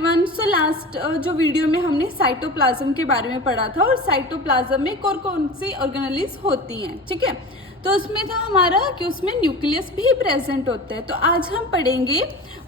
Everyone. So last जो video में हमने साइटोप्लाज्म के बारे में पढ़ा था और साइटोप्लाज्म में कौन सी ऑर्गेनेल्स होती हैं, ठीक है। तो उसमें था हमारा कि उसमें न्यूक्लियस भी प्रेजेंट होता है। तो आज हम पढ़ेंगे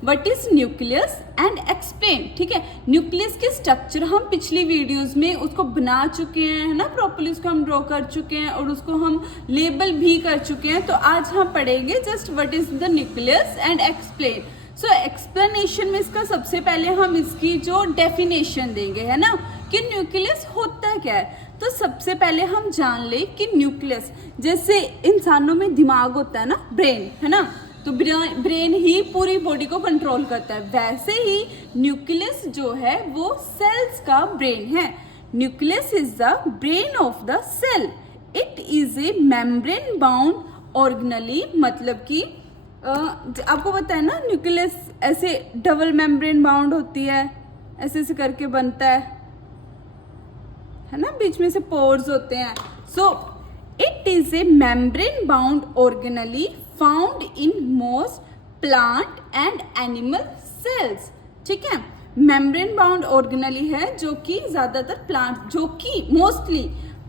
what is nucleus and explain, ठीक है। न्यूक्लियस के स्ट्रक्चर हम पिछली वीडियोस में उसको बना चुके हैं, है ना, प्रॉपर्ली उसको हम ड्रॉ कर चुके हैं और उसको हम लेबल भी कर चुके हैं। तो आज हम पढ़ेंगे just what is the nucleus and explain. So explanation में इसका सबसे पहले हम इसकी जो डेफिनेशन देंगे, है ना, कि न्यूक्लियस होता क्या है। तो सबसे पहले हम जान ले कि न्यूक्लियस, जैसे इंसानों में दिमाग होता है ना, ब्रेन, है ना, तो ब्रेन ही पूरी बॉडी को कंट्रोल करता है, वैसे ही न्यूक्लियस जो है वो सेल्स का ब्रेन है। Nucleus is the brain of the cell. It is a membrane bound organelle, मतलब कि आपको पता है ना, न्यूक्लियस ऐसे डबल मेम्ब्रेन बाउंड होती है, ऐसे ऐसे करके बनता है ना, बीच में से पोर्स होते हैं। So it is a membrane bound organelle found in most plant and animal cells, ठीक है। मेम्ब्रेन बाउंड ऑर्गेनेली है जो कि ज्यादातर प्लांट, जो कि मोस्टली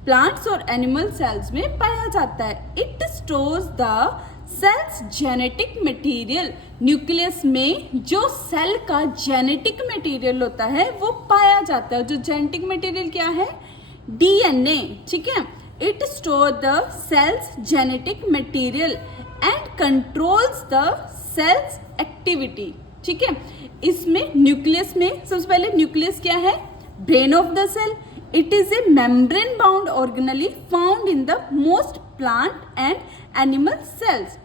प्लांट्स और एनिमल सेल्स में पाया जाता है। It stores the cell's genetic material. Nucleus में जो सेल का जेनेटिक मटेरियल होता है वो पाया जाता है। जो जेनेटिक मटेरियल क्या है? डीएनए, ठीक है। It store the cell's genetic material and controls the cell's activity, ठीक है। इसमें न्यूक्लियस में सबसे पहले न्यूक्लियस क्या है? Brain of the cell. It is a membrane bound organelle found in the most plant and animal cells.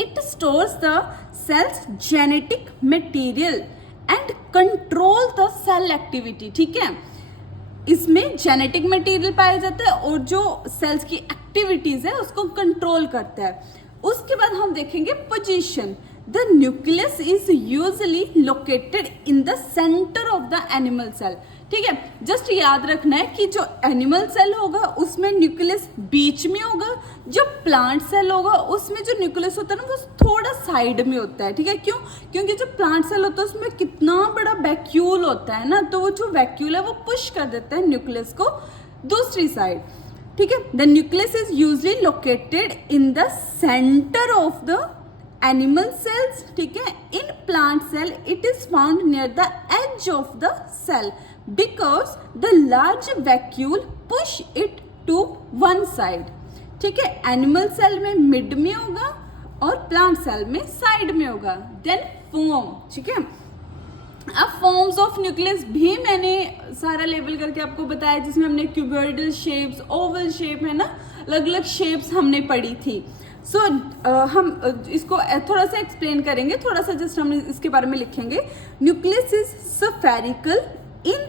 It stores the cell's genetic material and control the cell activity, ठीक है। इसमें genetic material पाया जाता है और जो sales की activities है उसको कंट्रोल करता है। उसके बाद हम देखेंगे position. The nucleus is usually located in the centre of the animal cell, ठीक है। जस्ट याद रखना है कि जो एनिमल सेल होगा उसमें न्यूक्लियस बीच में होगा, जो प्लांट सेल होगा उसमें जो न्यूक्लियस होता है ना वो थोड़ा साइड में होता है, ठीक है। क्यों? क्योंकि जो प्लांट सेल होता है उसमें कितना बड़ा वैक्यूल होता है ना, तो वो जो वैक्यूल है वो पुश कर देता है न्यूक्लियस को दूसरी साइड, ठीक है। The nucleus is usually located in the centre of the animal cells, ठीक है। In plant cell it is found near the edge of the cell because the large vacuole push it to one side, ठीक है। Animal cell में mid में होगा और plant cell में side में होगा। देन फॉर्म, ठीक है। अब फॉर्म्स ऑफ न्यूक्लियस भी मैंने सारा लेबल करके आपको बताया, जिसमें हमने क्यूबॉइडल शेप्स, ओवल शेप, है ना, अलग अलग शेप्स हमने पढ़ी थी। सो हम इसको थोड़ा सा एक्सप्लेन करेंगे, थोड़ा सा जस्ट हम इसके बारे में लिखेंगे। Nucleus is spherical in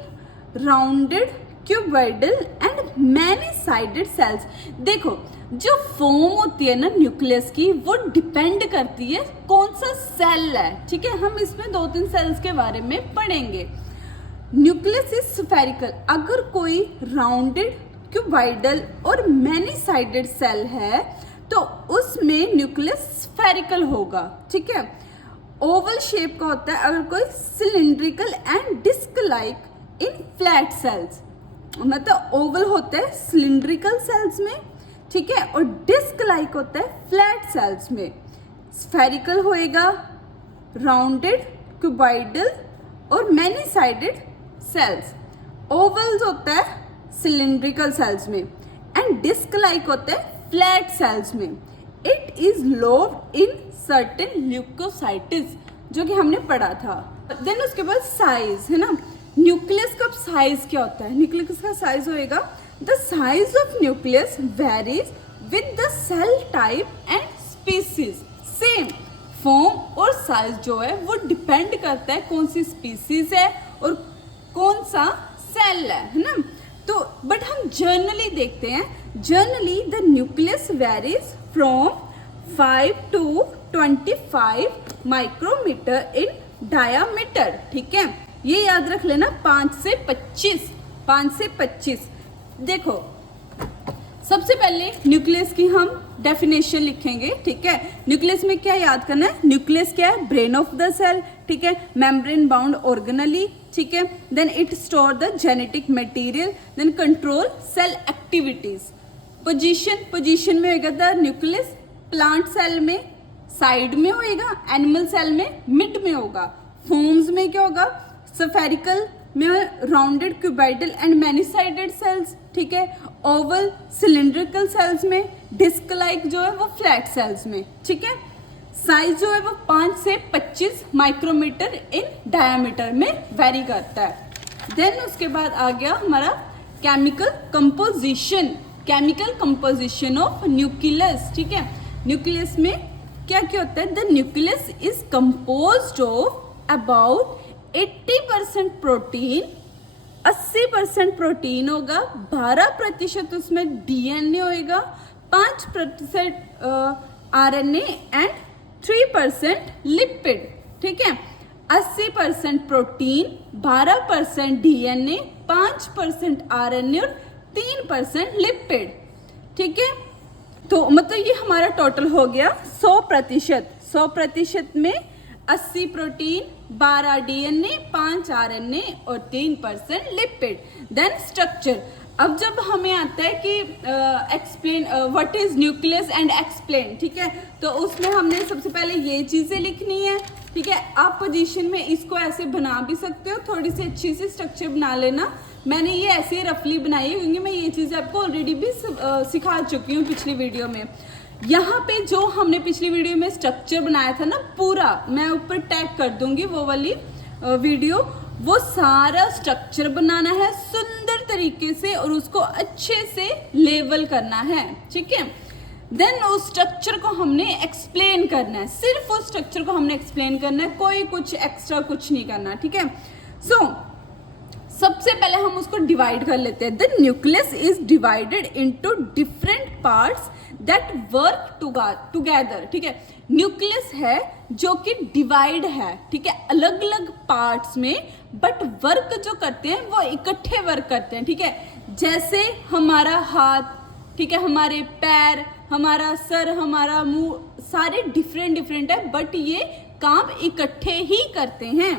rounded cuboidal and many sided cells. देखो, जो फॉर्म होती है ना न्यूक्लियस की, वो डिपेंड करती है कौन सा सेल है, ठीक है। हम इसमें 2-3 सेल्स के बारे में पढ़ेंगे। न्यूक्लियस इज स्फेरिकल, अगर कोई राउंडेड, क्यूबॉइडल और मैनी साइडेड सेल है तो उसमें न्यूक्लियस स्फेरिकल होगा, ठीक है। ओवल शेप का होता है अगर कोई cylindrical and disc like in flat cells, मतलब ओवल होता है सिलिंड्रिकल सेल्स में, ठीक है, और डिस्क लाइक होता है फ्लैट सेल्स में। स्फेरिकल होएगा राउंडेड, क्यूबॉइडल और मैनी साइडेड सेल्स। ओवल्स होता है सिलिंड्रिकल सेल्स में एंड डिस्क लाइक होता है फ्लैट सेल्स में। It is lobed in certain leucocytes, जो कि हमने पढ़ा था। देन उसके बाद साइज, है ना। न्यूक्लियस का साइज क्या होता है? न्यूक्लियस का साइज होएगा, the size of nucleus varies with the cell type and species. Same form और साइज जो है वो डिपेंड करता है कौन सी स्पीसीज है और कौन सा सेल है ना। तो बट हम जर्नली देखते हैं, generally the nucleus varies from 5 to 25 micrometre in diameter, ठीक है। ये याद रख लेना, 5 से 25। देखो, सबसे पहले न्यूक्लियस की हम डेफिनेशन लिखेंगे, ठीक है। न्यूक्लियस में क्या याद करना है? न्यूक्लियस क्या है? ब्रेन ऑफ द सेल, ठीक है, मेम्ब्रेन बाउंड ऑर्गेनली, ठीक है, then it store the genetic material, then control cell activities. Position में होगा द न्यूक्लियस, प्लांट सेल में साइड में होएगा, एनिमल सेल में मिड में होगा, फॉर्म्स में क्या होगा, स्फेरिकल में rounded, cuboidal and many sided cells, ठीक है, ओवल सिलिंड्रिकल सेल्स में, डिस्क लाइक जो है वो फ्लैट सेल्स में, ठीक है। साइज जो है वो 5 से 25 माइक्रोमीटर इन डायमीटर में वेरी करता है। देन उसके बाद आ गया हमारा केमिकल कंपोजिशन ऑफ न्यूक्लियस, ठीक है। न्यूक्लियस में क्या क्या होता है, the nucleus is composed of about 80% protein, 80% protein होगा, 12% उसमें डीएनए होएगा, 5% आरएनए एंड 3% लिपिड, ठीक है। 80% प्रोटीन, 12% डीएनए, 5% आरएनए और 3% लिपिड, ठीक है। तो मतलब ये हमारा टोटल हो गया 100%। 100% में 80 प्रोटीन, 12 डीएनए, 5 आरएनए और 3% लिपिड। देन स्ट्रक्चर, अब जब हमें आता है कि explain what is nucleus and explain, ठीक है, तो उसमें हमने सबसे पहले ये चीज़ें लिखनी है, ठीक है। आप पोजीशन में इसको ऐसे बना भी सकते हो, थोड़ी सी अच्छी सी स्ट्रक्चर बना लेना। मैंने ये ऐसे ही रफली बनाई है क्योंकि मैं ये चीज़ें आपको ऑलरेडी भी सिखा चुकी हूँ पिछली वीडियो में। यहाँ पे जो हमने पिछली वीडियो में स्ट्रक्चर बनाया था ना पूरा, मैं ऊपर टैग कर दूंगी वो वाली वीडियो, वो सारा स्ट्रक्चर बनाना है सुंदर तरीके से और उसको अच्छे से लेवल करना है, ठीक है। देन उस स्ट्रक्चर को हमने एक्सप्लेन करना है, सिर्फ उस स्ट्रक्चर को हमने एक्सप्लेन करना है, कोई कुछ एक्स्ट्रा कुछ नहीं करना, ठीक है। सो सबसे पहले हम उसको डिवाइड कर लेते हैं। The nucleus is divided into different parts that work together, ठीक है। न्यूक्लियस है जो कि डिवाइड है, ठीक है, अलग अलग पार्ट्स में, बट वर्क जो करते हैं वो इकट्ठे वर्क करते हैं, ठीक है। जैसे हमारा हाथ, ठीक है, हमारे पैर, हमारा सर, हमारा मुंह, सारे डिफरेंट है, बट ये काम इकट्ठे ही करते हैं।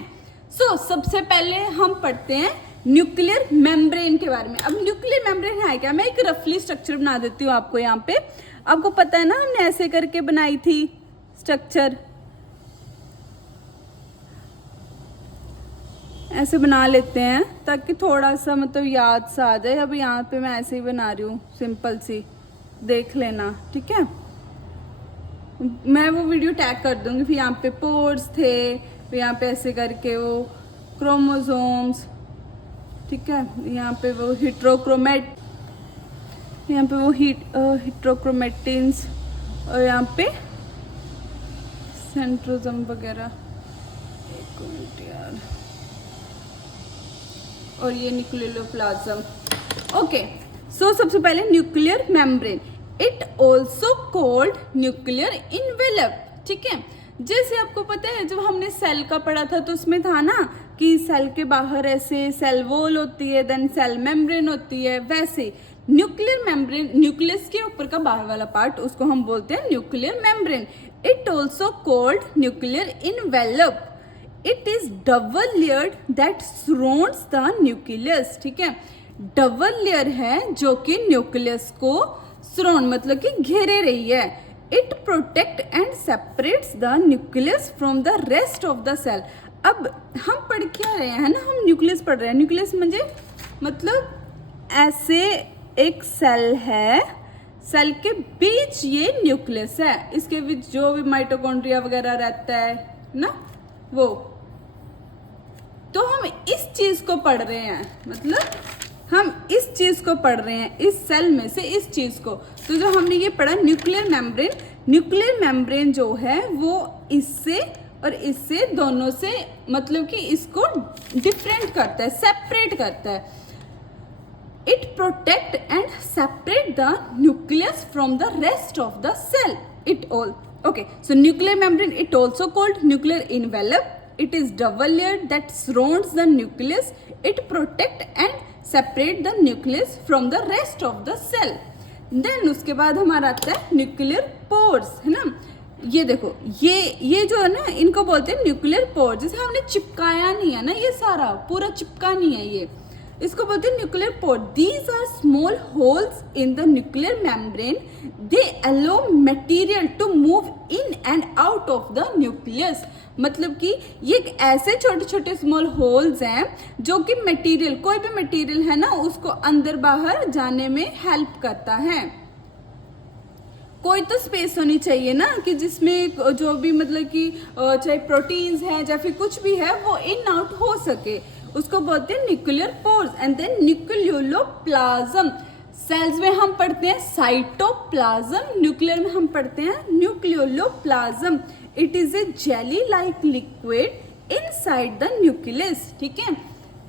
सो सबसे पहले हम पढ़ते हैं न्यूक्लियर मेम्ब्रेन के बारे में। अब न्यूक्लियर मेम्ब्रेन है क्या, मैं एक रफली स्ट्रक्चर बना देती हूँ आपको। यहाँ पे आपको पता है ना, हमने ऐसे करके बनाई थी स्ट्रक्चर, ऐसे बना लेते हैं ताकि थोड़ा सा मतलब याद सा आ जाए। अब यहाँ पे मैं ऐसे ही बना रही हूँ, सिंपल सी, देख लेना, ठीक है। मैं वो वीडियो टैग कर दूंगी। फिर यहाँ पे पोर्स थे, फिर यहाँ पे ऐसे करके वो क्रोमोसोम्स, ठीक है, यहाँ पे वो यहाँ पे वो हिट्रोक्रोमेटिन्स और यहाँ पे सेंट्रोजम वगैरह, एक मिनट यार, और ये न्यूक्लियोप्लाज्म। ओके, सो सबसे पहले nuclear membrane, it also called nuclear envelope, ठीक है। जैसे आपको पता है जब हमने सेल का पढ़ा था तो उसमें था ना कि सेल के बाहर ऐसे सेल वॉल होती है, देन सेल मेम्ब्रेन होती है, वैसे न्यूक्लियर मेम्ब्रेन, न्यूक्लियस के ऊपर का बाहर वाला पार्ट, उसको हम बोलते हैं nuclear membrane. It also called nuclear envelope, it is double layered that surrounds the nucleus, ठीक है। डबल लेयर है जो कि न्यूक्लियस को सराउंड मतलब कि घेरे रही है। It protect and separates the nucleus from the rest of the cell. अब हम पढ़ क्या रहे हैं ना, हम न्यूक्लियस पढ़ रहे हैं। न्यूक्लियस मतलब ऐसे एक सेल है, सेल के बीच ये न्यूक्लियस है, इसके बीच जो भी माइटोकॉन्ड्रिया वगैरह रहता है ना वो, तो हम इस चीज को पढ़ रहे हैं, मतलब हम इस चीज को पढ़ रहे हैं, इस सेल में से इस चीज को। तो जो हमने ये पढ़ा न्यूक्लियर मेम्ब्रेन जो है वो इससे और इससे दोनों से मतलब कि इसको डिफरेंट करता है, सेपरेट करता है। It protect and separate the nucleus from the rest of the cell. It all okay, so nuclear membrane, it also called nuclear envelope, it is double layer that surrounds the nucleus. It protect and separate the nucleus from the rest of the cell. Then उसके बाद हमारा आता है nuclear pores, है ना। ये देखो, ये जो है ना, इनको बोलते हैं न्यूक्लियर पोर। जैसे हमने चिपकाया नहीं है ना, ये सारा पूरा चिपका नहीं है, ये इसको बोलते हैं nuclear pore. These are small holes in the nuclear membrane, they allow material to move in and out of the nucleus. मतलब कि ये एक ऐसे छोटे छोटे स्मॉल होल्स हैं जो कि मटेरियल, कोई भी मटेरियल है ना, उसको अंदर बाहर जाने में हेल्प करता है। कोई तो स्पेस होनी चाहिए ना कि जिसमें जो भी मतलब कि चाहे प्रोटीन्स है या फिर कुछ भी है वो इन आउट हो सके, उसको बोलते हैं nuclear pores. And then nucleoplasm, cells में हम पढ़ते हैं साइटोप्लाज्म, न्यूक्लियर में हम पढ़ते हैं nucleoplasm. It is A jelly like liquid inside the nucleus. ठीक है,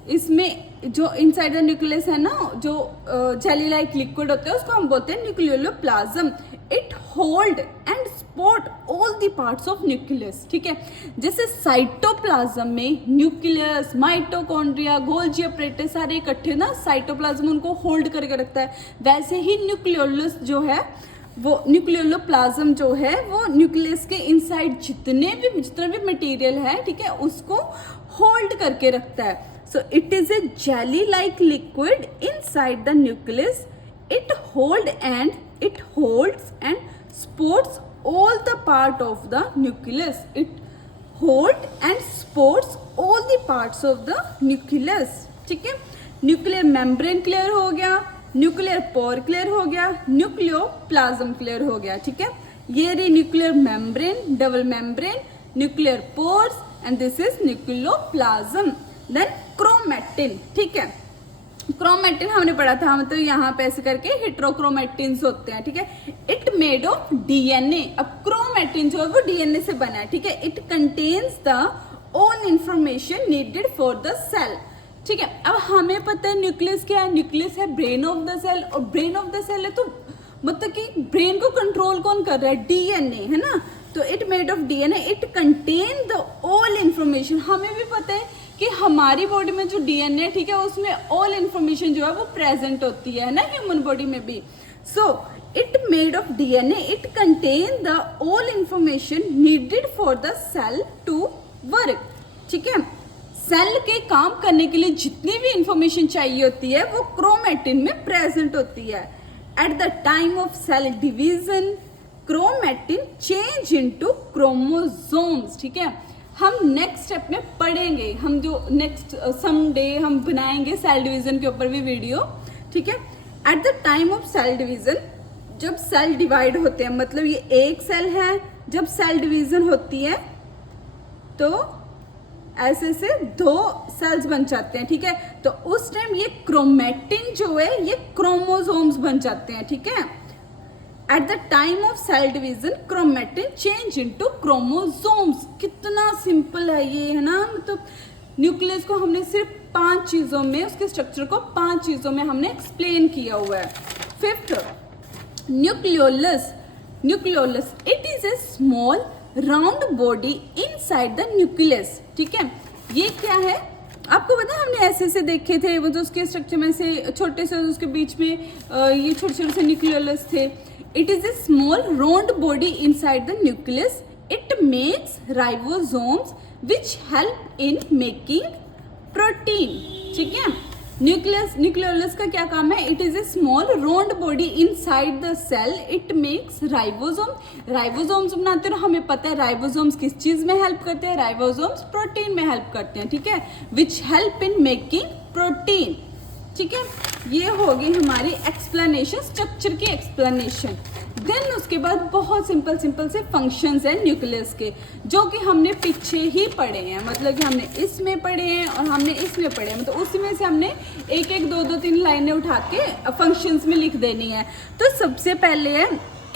इसमें जो इनसाइड द न्यूक्लियस है ना, जो जेली लाइक लिक्विड होता है, उसको हम बोलते हैं nucleoplasm. It hold and support all the parts of nucleus. ठीक है, जैसे साइटोप्लाज्म में न्यूक्लियस, माइटोकॉन्ड्रिया, गोल्जी apparatus सारे इकट्ठे ना, साइटोप्लाज्म उनको होल्ड करके रखता है। वैसे ही न्यूक्लियोलस जो है वो, न्यूक्लियोप्लाज्म जो है वो न्यूक्लियस के इनसाइड जितना भी मटेरियल है, ठीक है, उसको होल्ड करके रखता है। So it is a jelly-like liquid inside the nucleus. It holds and supports all the part of the nucleus. It holds and supports all the parts of the nucleus. ठीक है, nuclear membrane clear हो गया, nuclear pore clear हो गया, nucleoplasm clear हो गया। ठीक है, ये रही nuclear membrane, double membrane, nuclear pores and this is nucleoplasm. Then chromatin. ठीक है, क्रोमेटिन हमने पढ़ा था, मतलब यहाँ पे ऐसे करके हेट्रोक्रोमेटिन्स होते हैं। ठीक है, इट मेड ऑफ डीएनए। अब क्रोमेटिन जो है वो डीएनए से बना है। ठीक है, it contains the all information needed for the cell. ठीक है, अब हमें पता है न्यूक्लियस क्या है, न्यूक्लियस है ब्रेन ऑफ द सेल, और ब्रेन ऑफ द सेल है तो मतलब कि ब्रेन को कंट्रोल कौन कर रहा है, डीएनए, है ना। तो it made of DNA, it contain the all information. हमें भी पता है कि हमारी बॉडी में जो डीएनए, ठीक है, उसमें ऑल इंफॉर्मेशन जो है वो प्रेजेंट होती है ना, ह्यूमन बॉडी में भी। So it made of DNA, it contain the all information needed for the cell to work. ठीक है, सेल के काम करने के लिए जितनी भी इंफॉर्मेशन चाहिए होती है वो क्रोमेटिन में प्रेजेंट होती है। At the time of cell division, chromatin change into chromosomes. ठीक है, हम नेक्स्ट स्टेप में पढ़ेंगे, हम जो नेक्स्ट समडे हम बनाएंगे सेल डिवीजन के ऊपर भी वीडियो। ठीक है, at the time of cell division, जब सेल डिवाइड होते हैं, मतलब ये एक सेल है, जब सेल डिवीजन होती है तो ऐसे से दो सेल्स बन जाते हैं। ठीक है, तो उस टाइम ये क्रोमेटिन जो है ये क्रोमोसोम्स बन जाते हैं। ठीक है, at the time of cell division chromatin change into chromosomes. कितना सिंपल है ये, है ना। मतलब न्यूक्लियस को हमने सिर्फ 5 चीजों में, उसके स्ट्रक्चर को 5 चीजों में हमने एक्सप्लेन किया हुआ है। Fifth, nucleolus. Nucleolus, it is a small round body inside the nucleus. ठीक है, ये क्या है आपको पता है, हमने ऐसे से देखे थे वो, जो उसके स्ट्रक्चर में से छोटे से, उसके बीच में ये छोटे छोटे से न्यूक्लियोलस थे। It is a small round body inside the nucleus. It makes ribosomes which help in making protein. ठीक है, न्यूक्लियोलस का क्या काम है, it is a small round body inside the cell, it makes ribosome. Ribosomes बनाते हैं, हमें पता है राइबोसोम्स किस चीज में हेल्प करते हैं, राइबोसोम्स प्रोटीन में हेल्प करते हैं। ठीक है, which help in making protein. ठीक है, ये होगी हमारी एक्सप्लेनेशन, स्ट्रक्चर की एक्सप्लेनेशन। देन उसके बाद बहुत सिंपल से फंक्शंस हैं न्यूक्लियस के, जो कि हमने पीछे ही पढ़े हैं, मतलब कि हमने इसमें पढ़े हैं और हमने इसमें पढ़े हैं, मतलब उसी में से हमने एक एक दो तीन लाइनें उठा के फंक्शंस में लिख देनी है। तो सबसे पहले है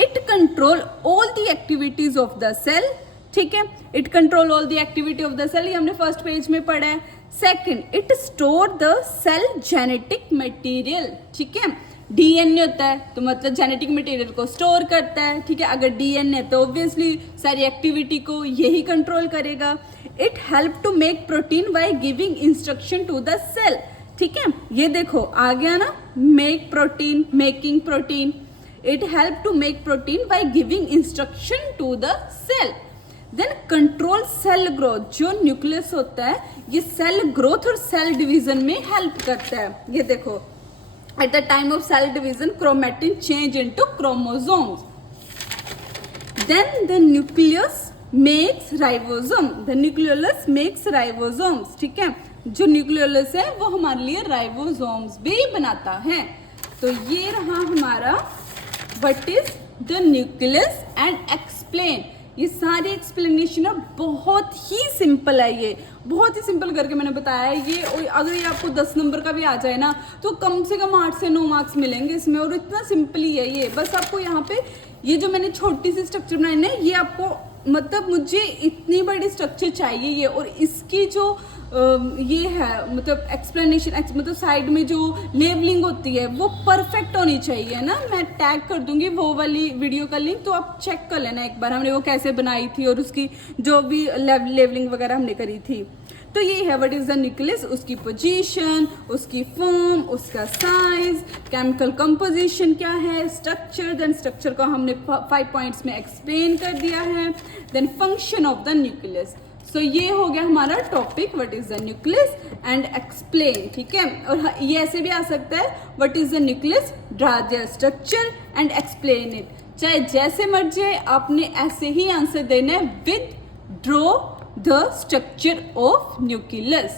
it control all the activities of the cell. ठीक है, it control all the activity of the cell, ये हमने फर्स्ट पेज में पढ़ा है। Second, it store the cell genetic material. ठीक है, डीएनए होता है तो मतलब जेनेटिक मटेरियल को स्टोर करता है। ठीक है, अगर डीएनए तो ऑब्वियसली सारी एक्टिविटी को यही कंट्रोल करेगा। It help to make protein by giving instruction to the cell. ठीक है, ये देखो आ गया ना, make protein, making protein. It help to make protein by giving instruction to the cell. Then control cell growth. जो nucleus होता है ये सेल ग्रोथ और सेल डिवीजन में हेल्प करता है. ये देखो, at the time of cell division chromatin change into chromosomes. Then the nucleus makes ribosome. The nucleolus makes ribosomes. ठीक है, जो न्यूक्लियोलस है वो हमारे लिए राइबोसोम्स भी बनाता है. तो ये रहा हमारा what is the nucleus and explain. ये सारी एक्सप्लेनेशन बहुत ही सिंपल है, ये बहुत ही सिंपल करके मैंने बताया है ये. और अगर ये आपको 10 नंबर का भी आ जाए ना तो कम से कम 8 से 9 मार्क्स मिलेंगे इसमें. और इतना सिंपल ही है ये. बस आपको यहाँ पे ये जो मैंने छोटी सी स्ट्रक्चर बनाई ना, ये आपको मतलब मुझे इतनी बड़ी स्ट्रक्चर चाहिए ये. और इसकी जो ये है मतलब एक्सप्लेनेशन मतलब साइड में जो लेबलिंग होती है वो परफेक्ट होनी चाहिए ना. मैं टैग कर दूंगी वो वाली वीडियो का लिंक, तो आप चेक कर लेना एक बार हमने वो कैसे बनाई थी और उसकी जो भी लेबलिंग वगैरह हमने करी थी. तो ये है व्हाट इज द न्यूक्लियस, उसकी पोजीशन, उसकी फॉर्म, उसका साइज, केमिकल कंपोजिशन क्या है, स्ट्रक्चर. देन स्ट्रक्चर को हमने 5 पॉइंट्स में एक्सप्लेन कर दिया है. Then function of the nucleus. So ये हो गया हमारा topic what is the nucleus and explain. ठीक है, और ये ऐसे भी आ सकता है what is the nucleus, draw their structure and explain it. चाहे जैसे मर्जी है आपने ऐसे ही आंसर देना है with draw the structure of nucleus.